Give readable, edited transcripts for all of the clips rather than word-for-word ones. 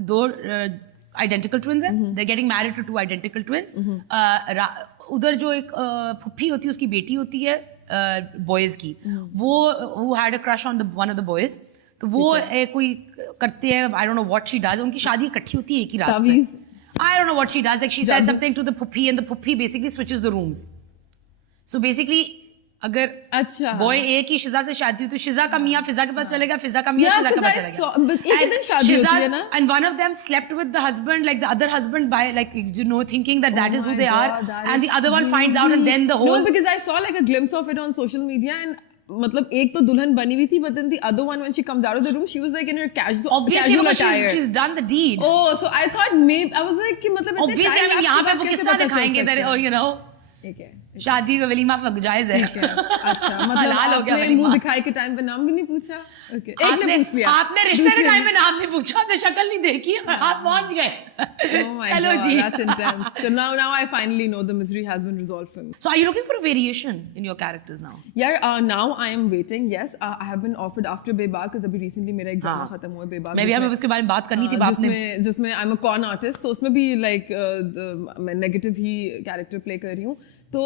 दो identical twins हैं, they're getting married to two identical twins. उधर जो एक फुप्पी होती है उसकी बेटी होती है बॉयज की, वो who had a crush on one of the boys, तो वो कोई करते हैं, I don't know what she does, उनकी शादी इकट्ठी होती है एक ही रात में. I don't know what she does, like she says something to the puppy and the puppy basically switches the rooms. So basically अगर अच्छा बॉय ए की शिजा से शादी हुई तो शिजा का मियाँ फिजा के पास चलेगा, फिजा का मियाँ शिजा के पास चलेगा. एक दिन शादी होती है ना, and one of them slept with the husband, like the other husband, by like you know thinking that that is who they are, and the other one finds out, and then the whole. No, because I saw like a glimpse of it on social media, and मतलब एक तो दुल्हन बनी हुई थी, but then the other one when she comes out of the room she was like in her casual attire. She's done the deed. Oh, so I thought maybe I was like कि मतलब obviously I mean यहाँ पे वो किसका दिखाएंगे that oh you know ठीक है शादी का वलीमा जायज है. अच्छा मतलब आपने मुंह दिखाई के टाइम पे नाम भी नहीं पूछा. ओके एक ने पूछ लिया, आपने रिश्ते के टाइम पे नाम नहीं पूछा, आपने शक्ल नहीं देखी और आप पहुंच गए. चलो जी, that's intense. So now I finally know the misery has been resolved for me. So are you looking for a variation in your characters now? Yeah, now I am waiting. Yes, I have been offered after बेबाक because अभी recently मेरा एक drama खत्म हुआ है बेबाक. मैं भी हमें उसके बारे में बात करनी थी. जिसमें I'm a con artist, तो उसमें भी like मैं negative ही character play कर रही हूँ. तो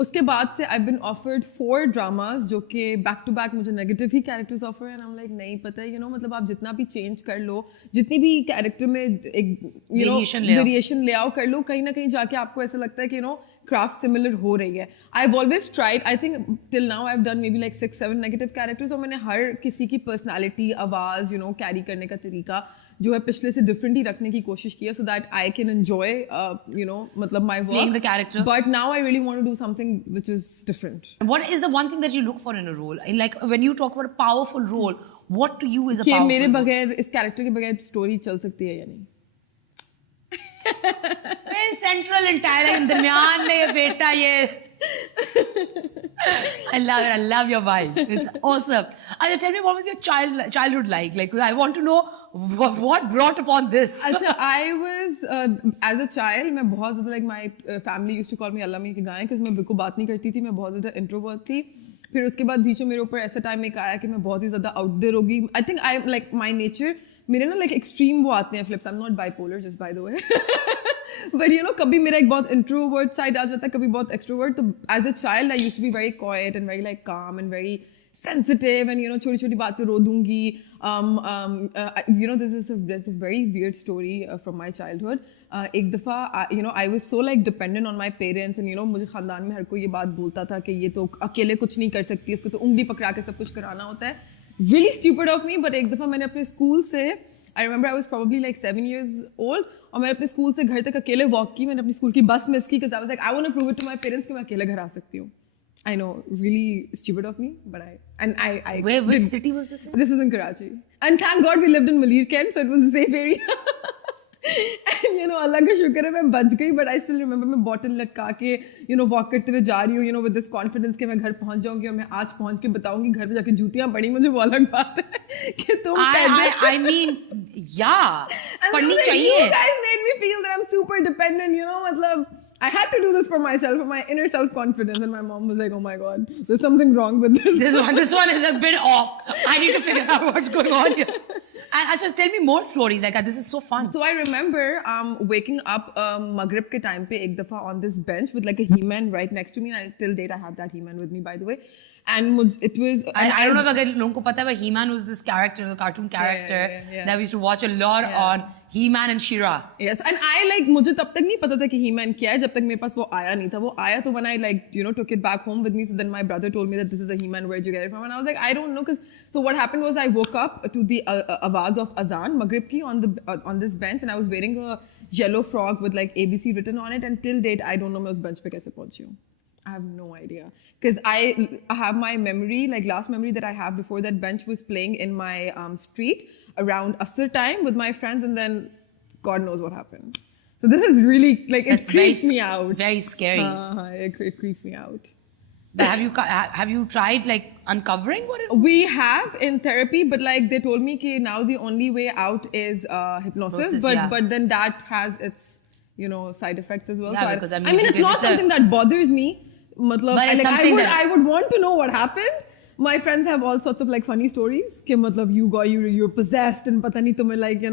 उसके बाद से I've been offered 4 dramas जो कि back to back मुझे negative ही characters offer है, and I'm like नहीं पता है, you know, मतलब आप जितना भी change कर लो, जितनी भी character में एक variation ले आओ कर लो, कहीं ना कहीं जाके आपको ऐसा लगता है कि you know craft similar हो रही है. I've always tried, I think till now I've done maybe like 6-7 negative characters, और मैंने हर किसी की personality, आवाज़, you know, carry करने का तरीका जो है पिछले से डिफरेंट ही रखने की कोशिश की है, so that I can enjoy you know मतलब my work playing the character. But now I really want to do something which is different. What is the one thing that you look for in a role? Like when you talk about a powerful role, what to you is a powerful role? मेरे बगैर इस character के बगैर story चल सकती है या नहीं? सेंट्रल एंटायर दरमियान में ये बेटा ये I love your vibe. It's awesome. Tell me, what was your childhood like? Like, I want to know what brought upon this. अच्छा, I was as a child, मैं बहुत ज़्यादा like my family used to call me अल्लाह मी की गाय, because मैं बिल्कुल बात नहीं करती थी, मैं बहुत ज़्यादा introvert थी. फिर उसके बाद बीच में मेरे ऊपर ऐसा टाइम एक आया कि मैं बहुत ही ज़्यादा out there होगी. I think I like my nature, मेरे ना like extreme वो आते हैं flips. I'm not bipolar, just by the way. But you know, कभी मेरा एक बहुत introvert side आ जाता है, कभी बहुत extrovert. तो as a child, I used to be very quiet and very like calm and very sensitive, and you know, छोटी छोटी बात पे रो दूंगी. You know, there's a very weird story from my childhood. एक दफ़ा you know, I was so like dependent on my parents, and you know, मुझे ख़ानदान में हर कोई ये बात बोलता था कि ये तो अकेले कुछ नहीं कर सकती, इसको तो उंगली पकड़ा के सब कुछ कराना होता है. Really stupid of me, but एक दफ़ा मैंने अपने स्कूल से, I remember I was probably like 7 years old, और मैंने अपने स्कूल से घर तक अकेले वॉक की. मैंने अपनी स्कूल की बस मिस की because I was like I want to prove it to my parents कि मैं अकेले घर आ सकती हूँ. I know, really stupid of me, but I which city was this in? This was in Karachi, and thank God we lived in Malir Kent, so it was a safe area. And you know, अल्लाह का शुक्र है मैं बच गई, but I still remember मैं bottle लटका के you know walk करते हुए जा रही हूँ, you know, with this confidence कि मैं घर पहुँच जाऊँगी और मैं आज पहुँच के बताऊँगी. घर पे जाके जूतियाँ पड़ी मुझे, वो अलग बात है कि तुम I mean yeah पढ़नी चाहिए. You guys made me feel that I'm super dependent, you know, मतलब I had to do this for myself, for my inner self-confidence, and my mom was like, oh my God, there's something wrong with this. This one is a bit off. I need to figure out what's going on here. And just tell me more stories like that. This is so fun. So I remember waking up Maghrib ke time pe ek dafa on this bench with like a He-Man right next to me, and till date I have that He-Man with me, by the way. And it was... I don't know if अगर लोगों को पता है, but He-Man was this character, the cartoon character that we used to watch a lot on He-Man and She-Ra. Yes, and I like, मुझे तब तक नहीं पता था कि He-Man क्या है, जब तक मेरे पास वो आया नहीं था. वो आया तो when I like, you know, took it back home with me, so then my brother told me that this is a He-Man, where'd you get it from? And I was like, I don't know, because... So what happened was I woke up to the awaz of Azan, Maghrib ki, on this bench, and I was wearing a yellow frock with like ABC written on it, and till date I don't know मैं उस bench पे कैसे पहुंची हूँ. I have no idea, because I have my memory, like last memory that I have before that bench was playing in my street around Asr time with my friends, and then God knows what happened. So this is really like, it creeps me out. Very scary. It creeps me out. But have you tried like uncovering what it? We have in therapy, but like they told me कि now the only way out is hypnosis, but then that has its, you know, side effects as well. Yeah, so because I mean it's not something that bothers me. मतलब, but I would want to know what happened, My friends have all sorts of like funny stories. कि मतलब you're possessed and पता नहीं तुम्हें like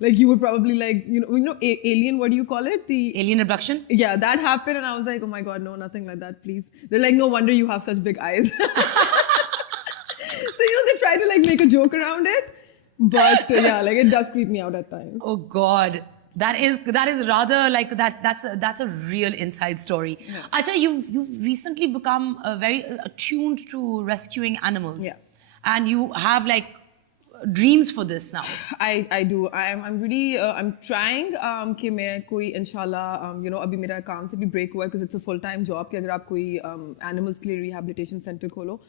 like you would probably like alien, what do you call it? The Alien abduction? Yeah, that happened and I was like, oh my god, no, nothing like that, please. They're like, no wonder you have such big eyes. So they try to like make a joke around it, but yeah, like it does creep me out at times. Oh God. That is rather like that's a real inside story. Yeah. Acha, you've recently become very attuned to rescuing animals. Yeah. And you have like dreams for this now. I do. I'm really I'm trying कि मैं कोई इंशाल्लाह अभी मेरा काम से भी break हुआ है because it's a full time job कि अगर आप कोई animals के लिए rehabilitation center खोलो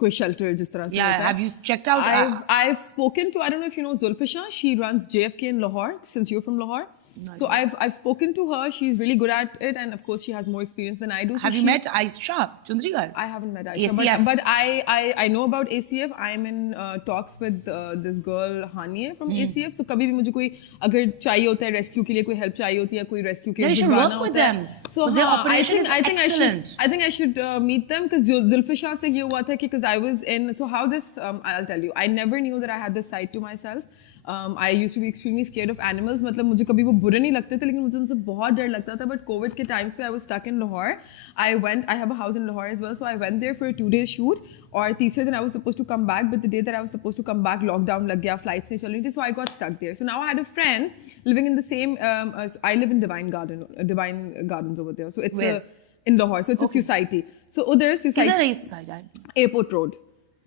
कोई shelter जिस तरह से Yeah, होता है. have you checked out? I've spoken to, I don't know if you know Zulfisha. She runs JFK in Lahore since you're from Lahore. No, So I've spoken to her. She's really good at it, and of course she has more experience than I do. So Have you met Aisha Chundrigar? I haven't met Aisha, ACF. but I know about ACF. I'm in talks with this girl Hania from ACF. So कभी भी मुझे कोई अगर चाहिए होता है rescue के लिए कोई help चाहिए होती है कोई rescue के Then लिए you should भिजवाना work with होता है. them. So Because their operation is excellent. I think I should meet them because Zulfisha से ये हुआ था कि because I was in, so how this I'll tell you. I never knew that I had this side to myself. I used to be extremely scared of animals. मतलब मुझे कभी वो बुरे नहीं लगते थे लेकिन मुझे उनसे बहुत डर लगता था. But COVID के times पे I was stuck in Lahore. I have a house in Lahore as well, so I went there for a 2-day shoot. और तीसरे दिन I was supposed to come back, but the day that I was supposed to come back, lockdown लग गया, flights नहीं चल रही थी, so I got stuck there. So now I had a friend living in the same. I live in Divine Gardens over there. So it's in Lahore. So it's a society. So उधर society. किधर है ये society? Airport Road.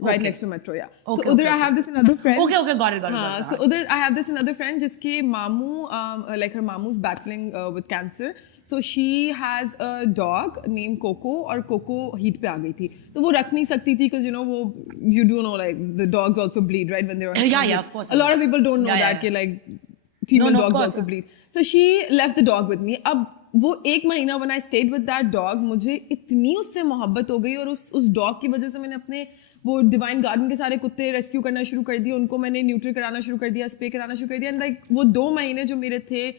Right next to metro, yeah. Okay, so udhar I have this another friend. Okay, got it. So udhar I have this another friend जिसके मामू like her mamu's battling with cancer. So she has a dog named Coco और Coco heat पे आ गई थी. तो वो रख नहीं सकती थी because वो you do know like the dogs also bleed right when they're yeah, of course. A lot of people don't know that कि like female dogs also bleed. So she left the dog with me. अब वो एक महीना when I stayed with that dog मुझे इतनी उससे मोहब्बत हो गई और उस dog की वजह से मैंने अपने वो डिवाइन गार्डन के सारे कुत्ते रेस्क्यू करना शुरू कर दिए. उनको मैंने न्यूट्री कराना शुरू कर दिया, स्प्रे कराना शुरू कर दिया. एंड लाइक वो 2 महीने जो मेरे थे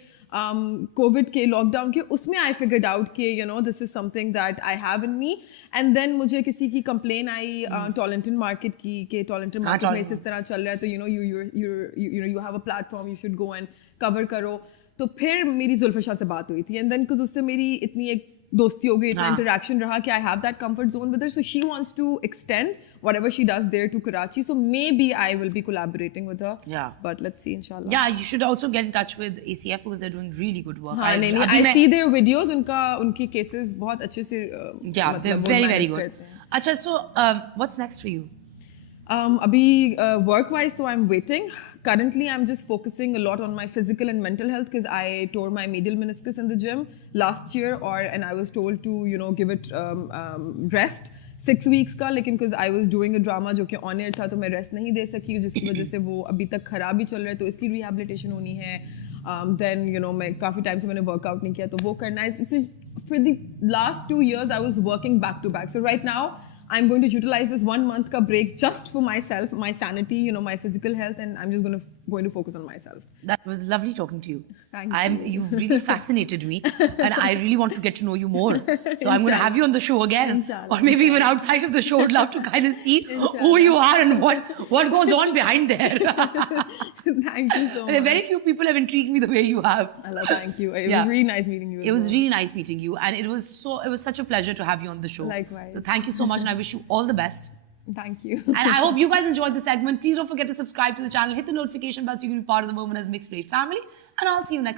कोविड के लॉकडाउन के उसमें आई फिगर्ड आउट कि this is something that I have in me. And then मुझे किसी की कंप्लेन आई टॉरंटन मार्केट की कि टॉरंटन मार्केट में इस तरह चल रहा है तो you have a platform, you should go and cover करो. तो फिर मेरी जुल्फिशा से बात हुई थी एंड देन बिकॉज उससे मेरी इतनी एक दोस्ती हो गई, इतना इंटरेक्शन रहा कि I have that comfort zone with her. So she wants to extend whatever she does there to Karachi, so maybe I will be collaborating with her. Yeah, but let's see, inshallah. Yeah, you should also get in touch with ACF because they're doing really good work. I see their videos. उनकी cases बहुत अच्छे से yeah, they're very good. अच्छा, so what's next for you? अभी work wise so I'm waiting. Currently I'm just focusing a lot on my physical and mental health because I tore my medial meniscus in the gym last year and I was told to give it rest 6 weeks का, लेकिन because I was doing a drama जो कि on air था तो मैं rest नहीं दे सकी जिसकी वजह से वो अभी तक खराब ही चल रहा है. तो इसकी रिहेबिलिटेशन होनी है. Then मैं काफ़ी टाइम से मैंने वर्कआउट नहीं किया तो वो करना है. For the last 2 years I was working back to back. So right now I'm going to utilize this 1 month ka break just for myself, my sanity, my physical health, and I'm just going to focus on myself. That was lovely talking to you. Thank you. You've really fascinated me, and I really want to get to know you more. So I'm going to have you on the show again, or maybe even outside of the show. I'd love to kind of see who you are and what goes on behind there. Thank you so much. Very few people have intrigued me the way you have. Allah, thank you. It was really nice meeting you. It was really nice meeting you, and it was such a pleasure to have you on the show. Likewise. So thank you so much, and I wish you all the best. Thank you. And I hope you guys enjoyed the segment. Please don't forget to subscribe to the channel, hit the notification bell so you can be part of the Women as Mixed Race family. And I'll see you next time.